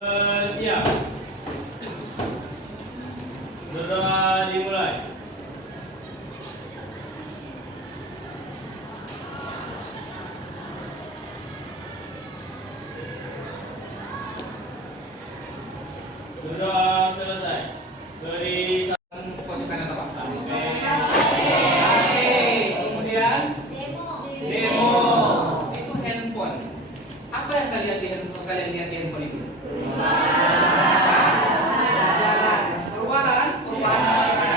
Siap. Sudah dimulai. Sudah selesai. Beri pojok kanan Pak. Kemudian demo. Itu handphone. Apa yang kalian lihat di handphone? Kalian lihat di handphone itu? Perubahan.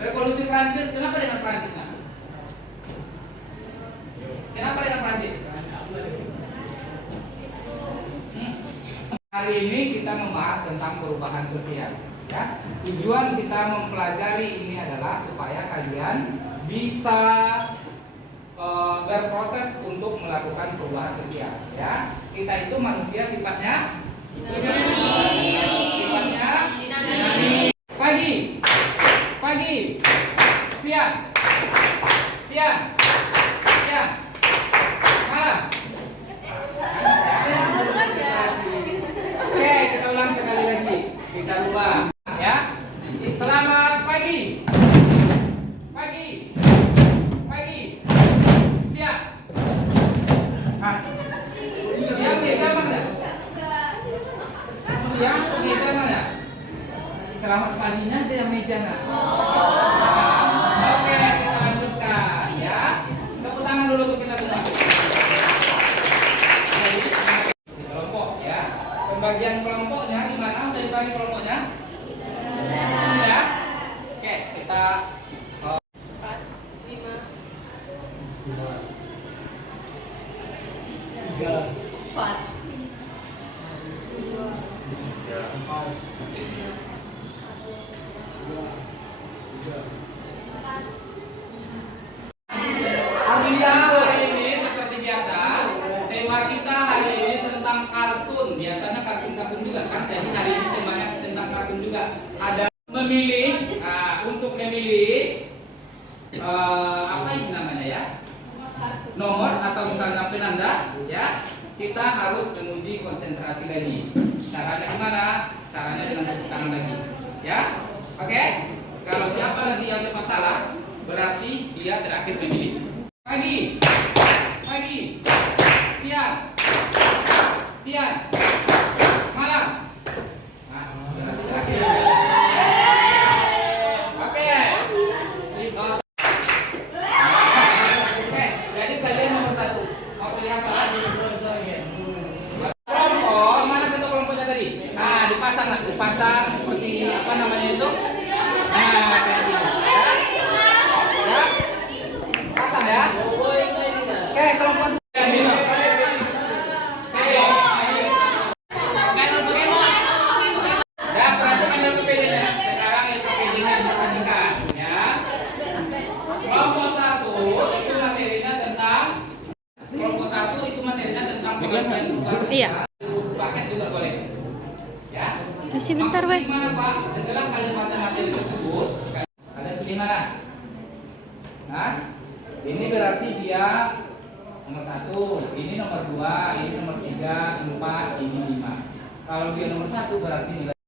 Revolusi Prancis, kenapa dengan Prancis? Kenapa dengan Prancis? Hari ini kita membahas tentang perubahan sosial. Ya, tujuan kita mempelajari ini adalah supaya kalian bisa berproses untuk melakukan perubahan sosial. Ya, kita itu manusia sifatnya dinamis. Pagi, siang, malam. Oke, kita ulang sekali lagi. Kita ulang, ya. Selamat pagi, siang. Siang kita mana? Siang kita mana? Selamat paginya dia meja nak. Oke, kita lanjutkan, ya. Tepuk tangan dulu untuk kita semua. Kelompok, ya. Pembagian kelompoknya gimana? Udah dibagi kelompoknya? Ya. Oke, kita 4, 5, 3, 4, 2, 3, 4. Hari ini seperti biasa, tema kita hari ini tentang kartun. Biasanya kartun juga kan, jadi hari ini temanya tentang kartun juga. Ada memilih, untuk memilih apa ini namanya ya? Nomor atau misalnya penanda, ya. Kita harus menguji konsentrasi lagi. Caranya gimana? Caranya dengan tepuk tangan lagi, ya. Oke? Kalau siapa nanti yang cepat salah, berarti dia terakhir memilih. Pagi, siang, malam. Nah, terakhir. Oke. Oke, jadi kalian nomor 1. Mau pilih apa lagi? Kelompok, mana ketua kelompoknya tadi? Nah, dipasang seperti apa namanya itu? Nah, kayak gini. Ya. Pasang ya. Oke, kelompok ya, perhatikan LPPD-nya. Sekarang LPPD-nya disajikan, ya. Kelompok 1 itu materinya tentang pengertian perubahan. Iya. Paket juga boleh. Ya. Masih bentar, Wei. Gimana, Pak? Setelah kalian baca materi tersebut, kalian pilih mana? Nah, ini berarti dia nomor 1, ini nomor 2, ini nomor 3, 4, ini 5. Kalau dia nomor 1 berarti nilai.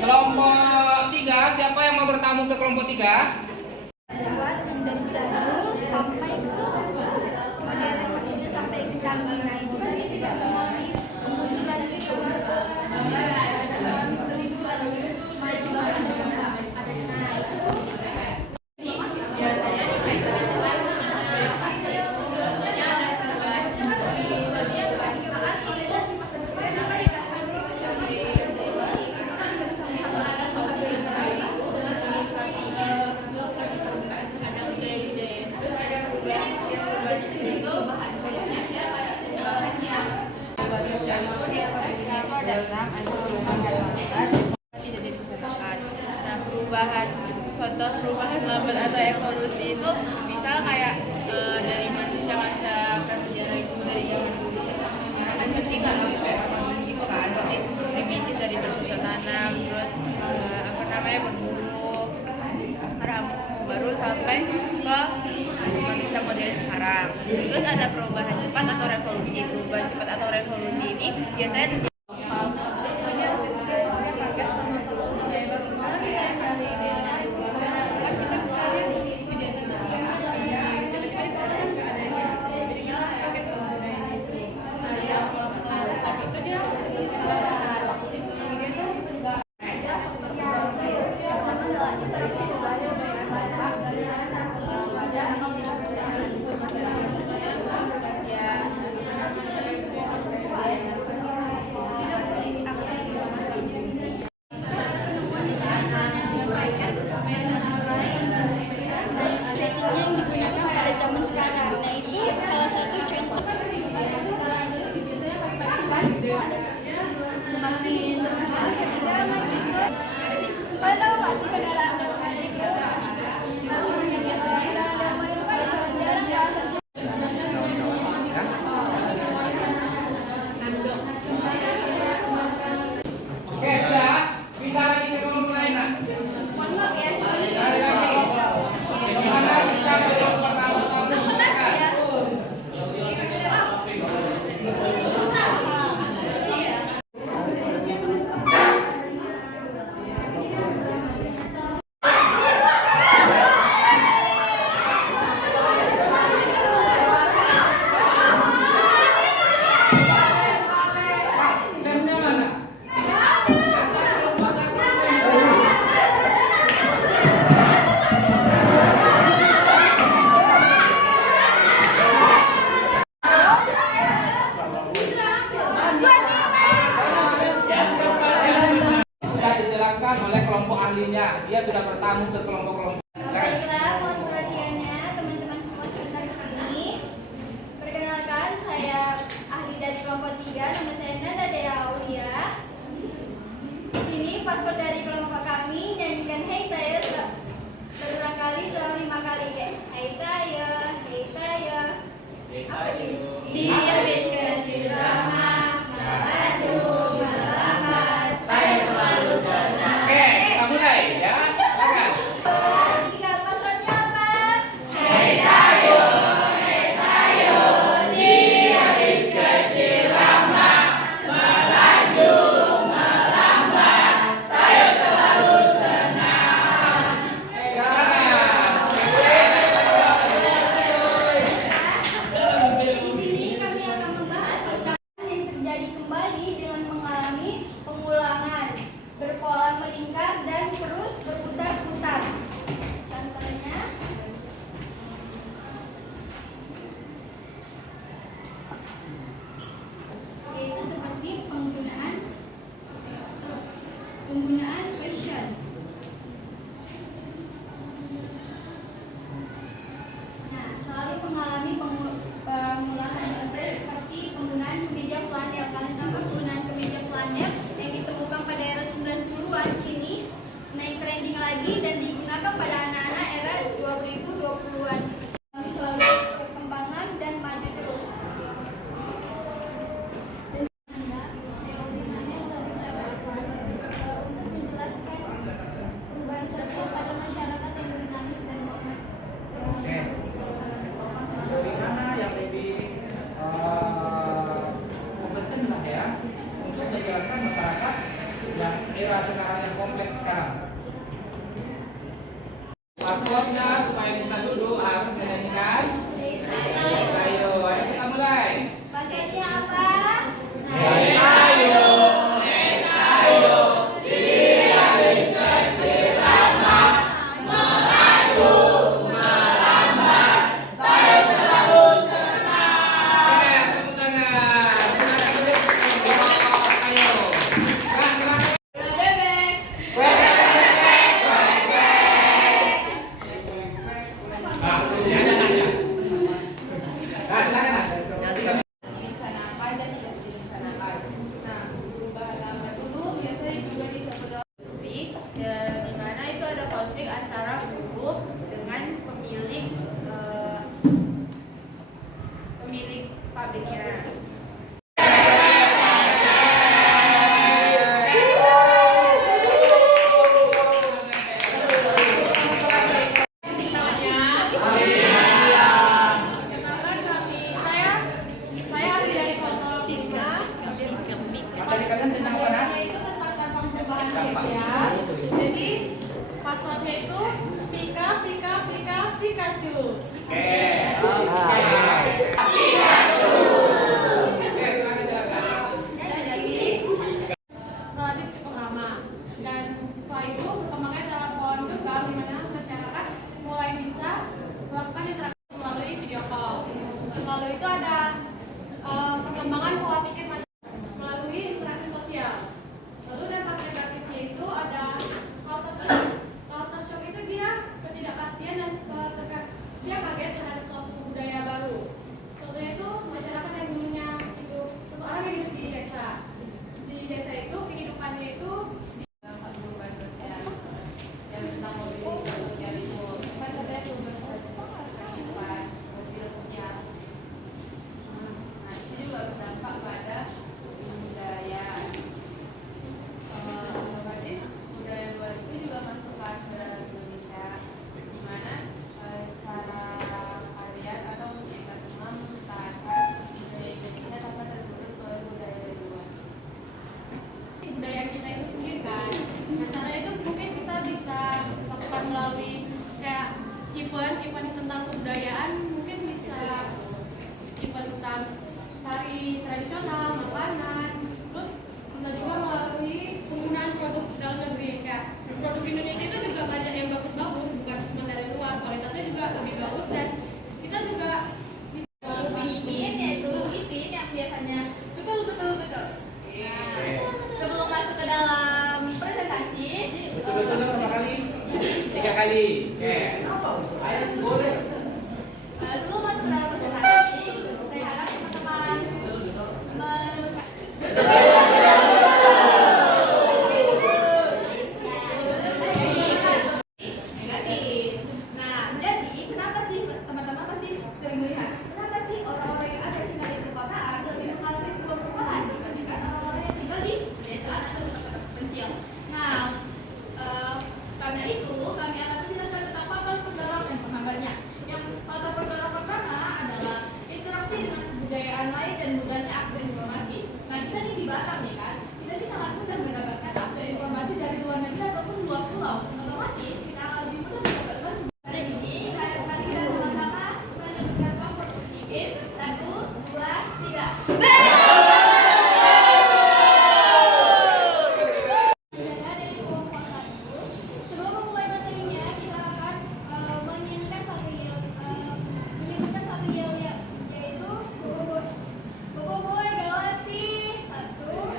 Kelompok 3, siapa yang mau bertamu ke kelompok 3? Sampai ke model maksudnya sampai ke canggih. Nah itu kan dia tidak mengalami kemunduran gitu. Kemunduran terus maju ada perubahan, contoh perubahan lambat atau evolusi itu misal kayak dari manusia prasejarah itu dari zaman dulu sampai sekarang kan pasti nggak langsung gitu kan. biasanya ratingnya yang digunakan pada zaman sekarang. Nah itu salah satu contoh. Semakin tahu nggak sih kendaraan dalam itu? Kendaraan dalam itu kan jarang banget. Oke, sudah. Kita lagi ke kelompok lain. Mohon maaf ya. Gimana kita belum pertama-tama silakan. Lemnya mana? Sudah dijelaskan oleh kelompok ahlinya. Dia sudah bertamu ke kelompok-kelompok. Baiklah, mohon perhatiannya teman-teman semua sebentar di sini. Perkenalkan, saya ahli dari kelompok 3, nama saya Nanda Dea Aulia. Di sini paslon dari kelompok kami nyanyikan Hey Tayo berulang kali selama 5 kali deh. Hey Tayo, Hey Tayo. Apa ini? Dia bis kecil ramah, melaju, melambat, Tayo selalu senang. Oke, kita mulai ya. Silakan. Tiga paslonnya apa? Hey Tayo, Dia bis kecil ramah, melaju, melambat, Tayo selalu senang. Di sini kami akan membahas tentang yang terjadi kembali dengan mengalami pengulangan, berpola melingkar dan terus berputar-putar. Contohnya, yaitu seperti penggunaan question. Nah, selalu mengalami pengulangan contohnya seperti penggunaan kemeja flanel. Kalian tahu kan penggunaan kemeja flanel yang ditemukan pada era 90-an kini naik trending lagi dan digunakan pada anak-anak era 2020-an. Kami selalu perkembangan dan maju terus. Untuk menjelaskan perubahan sosial pada masyarakat yang dinamis dan kompleks. Oke. Dari mana yang lebih kompeten lah ya untuk menjelaskan masyarakat yang era sekarang yang kompleks sekarang. Paslonnya supaya bisa duduk harus menyanyikan. Ayo, kita mulai. Pasalnya apa? Hey Tayo, dia bis kecil ramah, melaju, melambat, Tayo selalu senang. Oke, tepuk tangan. Ayo. Nah, silakan. Bebek. sekarang tentang apa? Passwordnya itu tentang tampang perubahan guys ya. Jadi passwordnya itu Pikachu. Oke, silakan jelaskan. Jadi relatif cukup lama. Dan setelah itu perkembangan telepon genggam di mana masyarakat mulai bisa melakukan interaksi melalui video call. Lalu itu ada perkembangan pola pikir masyarakat melalui interaksi sosial. Lalu dampak negatifnya itu ada culture shock. Culture shock itu dia ketidakpastian dan dia kaget terhadap suatu budaya baru. Contohnya itu masyarakat yang dulunya itu seseorang yang hidup di desa. Di desa itu kehidupannya itu perubahan sosial yang tentang mobilitas sosial itu kan katanya perubahan kehidupan mobilitas sosial. Nah itu juga berdampak pada budaya. Otomatis budaya luar itu juga masuk ke dalam Indonesia, di mana cara kalian atau kita semua mempertahankan budaya Indonesia tanpa terputus oleh budaya dari luar. budaya kita itu sendiri kan. Nah caranya itu mungkin kita bisa lakukan melalui kayak event tentang kebudayaan, mungkin bisa event tentang tari tradisional, makanan, terus bisa juga melalui penggunaan produk dalam negeri kayak produk Indonesia itu juga banyak yang bagus-bagus, bukan cuma dari luar, kualitasnya juga lebih bagus dan kita juga bisa Ipin yaitu Ipin yang biasanya betul. Nah, sebelum masuk ke dalam presentasi, Betul-betul berapa kali? 3 kali. Oke. Ayo, boleh. sebelum masuk ke dalam presentasi, saya harap teman-teman menemukan negatif. Nah, jadi kenapa sih teman-teman pasti sering melihat kenapa sih orang-orang yang ada tinggal di perkotaan lebih mengalami sebuah perubahan dibandingkan orang-orang yang tinggal di pedesaan atau tempat terpencil. Nah, karena itu kami akan menjelaskan tentang faktor pendorong dan penghambatnya. Yang faktor pendorong pertama adalah interaksi dengan kebudayaan lain dan mudahnya akses informasi. Nah, kita ini di Batam nih kan, kita ini sangat mudah mendapatkan akses informasi dari luar negeri ataupun luar pulau. Otomatis kita akan lebih mudah mendapatkan sebuah ini. Mari kita sama-sama menunjukkan faktor positif. 1, 2, 3. Dari kelompok 1. Sebelum memulai materinya, kita akan menyanyikan satu yel yaitu Boboiboy Galaxy 1. 1,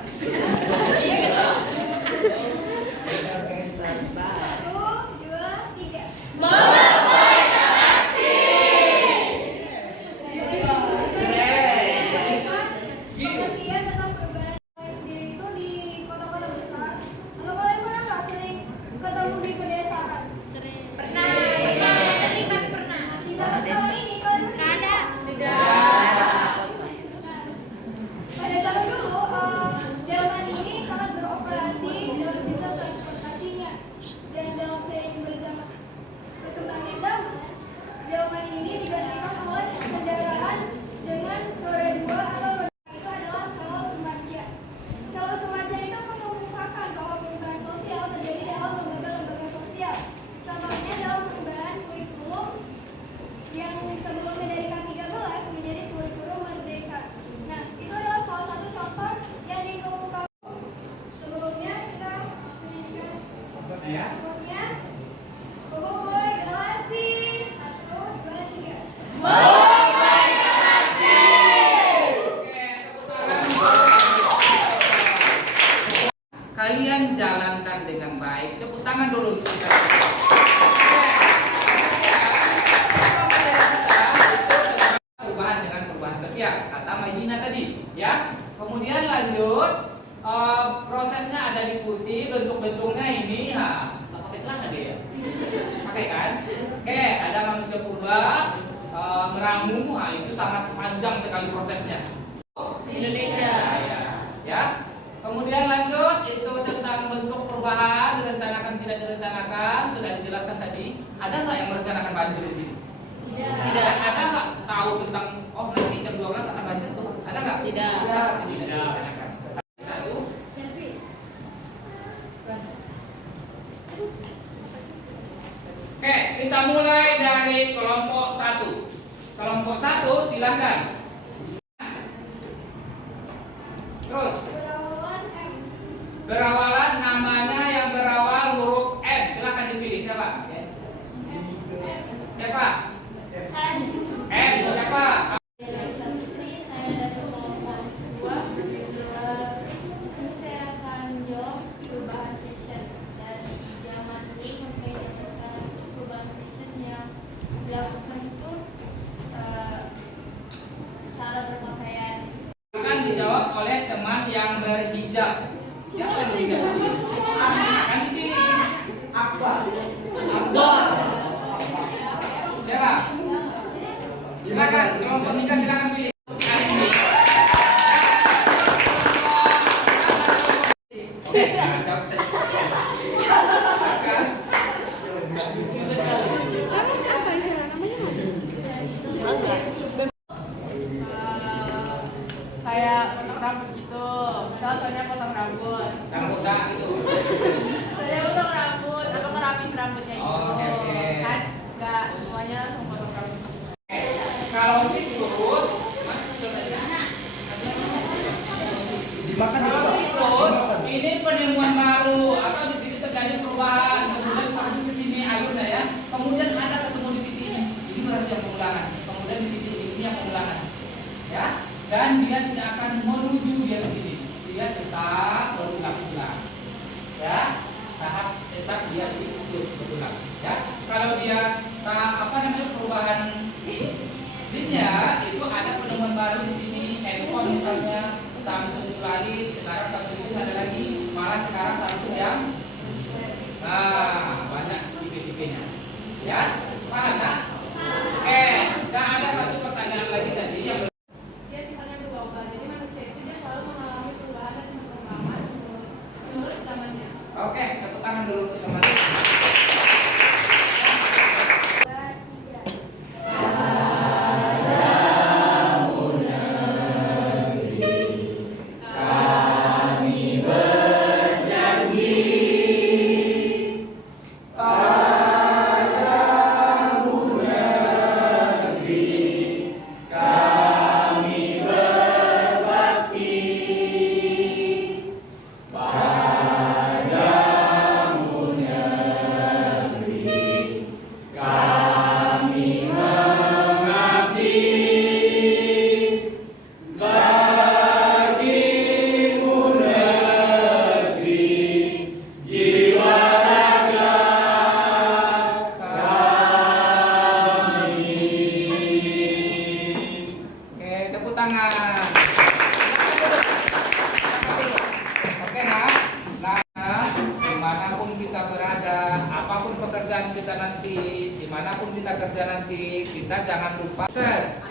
kelompok 1. Kelompok 1 silakan. Terus berawalan namanya yang berawal huruf M. Silakan dipilih siapa? Siapa? M. Siapa? Saya dari kelompok 2. Di sini saya akan jawab perubahan fashion dari zaman dulu sampai zaman sekarang. Itu perubahan fashion yang dilakukan itu cara berpakaian. Akan dijawab oleh teman yang berhijab. Siapa yang berhijab di sini? Akan dipilih. Siapa? Silakan, kelompok 3 silakan pilih. Oke, jawab saja. Kayak potong rambut gitu. Soalnya potong rambut. Rambut tak itu. Saya potong rambut, apa ngerapin rambutnya gitu. Oh, oke. Kan nggak semuanya langsung potong rambut. Kalau siklus, kalau siklus ini penemuan baru atau di sini terjadi perubahan, kemudian maju ke sini alurnya ya, kemudian ada ketemu di titik ini, ini berarti yang pengulangan, kemudian di titik ini yang pengulangan, ya, dan dia tidak akan menuju dia ke sini, dia tetap berulang-ulang, ya, tetap dia siklus berulang, ya. Kalau dia perubahan linknya itu ada penemuan baru di sini, handphone misalnya Samsung lain, sekarang Samsung itu ada lagi, malah sekarang Samsung yang banyak tipe-tipenya, ya, paham kan? Dan ada satu pertanyaan lagi tadi yang Dia sifatnya berubah. Jadi manusia itu dia selalu mengalami perubahan dan perkembangan menurut zamannya. oke, tepuk tangan dulu untuk teman. Oke, tepuk tangan. Oke, dimanapun kita berada, apapun pekerjaan kita nanti, dimanapun kita kerja nanti, kita jangan lupa sukses.